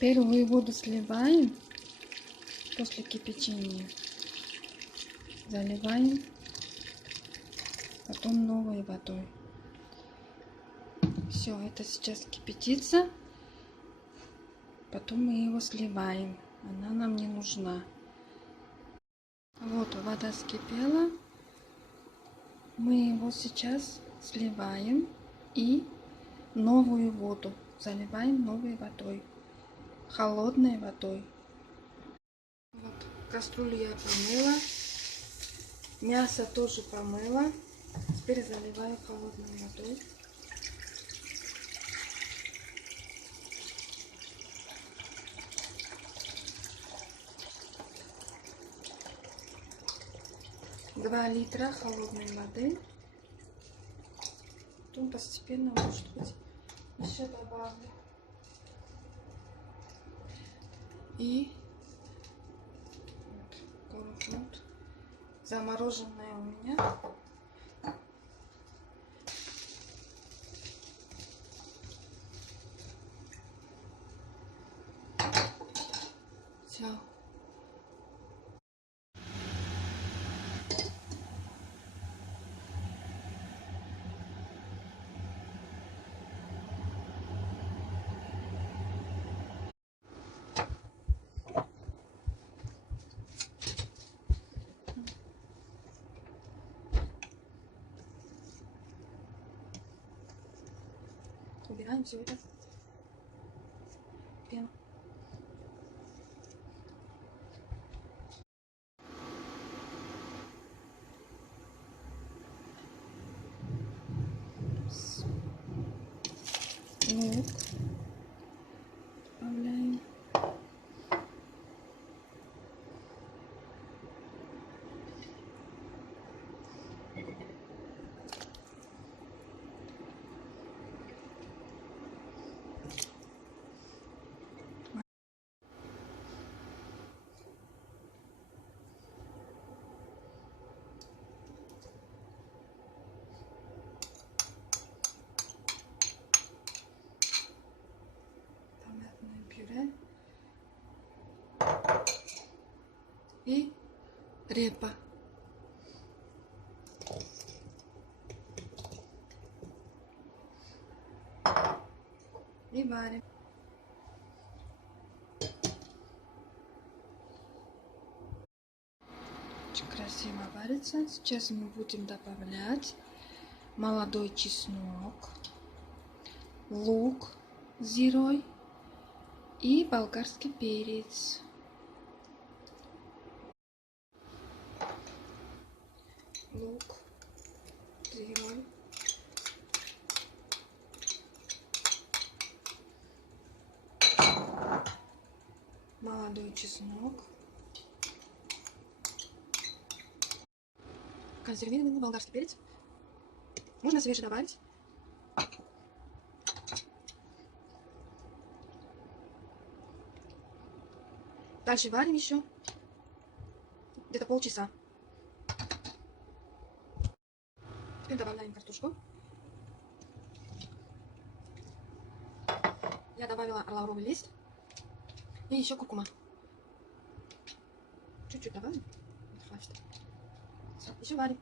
Первую воду сливаем после кипячения. Заливаем. Потом новой водой. Все, это сейчас кипятится. Потом мы его сливаем. Она нам не нужна. Вот вода вскипела. Мы его сейчас сливаем и новую воду заливаем новой водой, холодной водой. Вот кастрюлю я помыла, мясо тоже помыла. Теперь заливаю холодной водой. Два литра холодной воды. Потом постепенно, может быть, еще добавлю. И вот, замороженная у меня. Все. Убираем все это. Пену. Лук добавляем. Томатное пюре. И репа. И варим. Очень красиво варится. Сейчас мы будем добавлять молодой чеснок, лук с зирой и болгарский перец. Лук с зирой. Молодой чеснок. Консервированный болгарский перец. Можно свежий добавить. Дальше варим еще где-то полчаса. Теперь добавляем картошку. Я добавила лавровый лист и еще куркума. Чуть-чуть добавим. Хватит. Все, еще варим.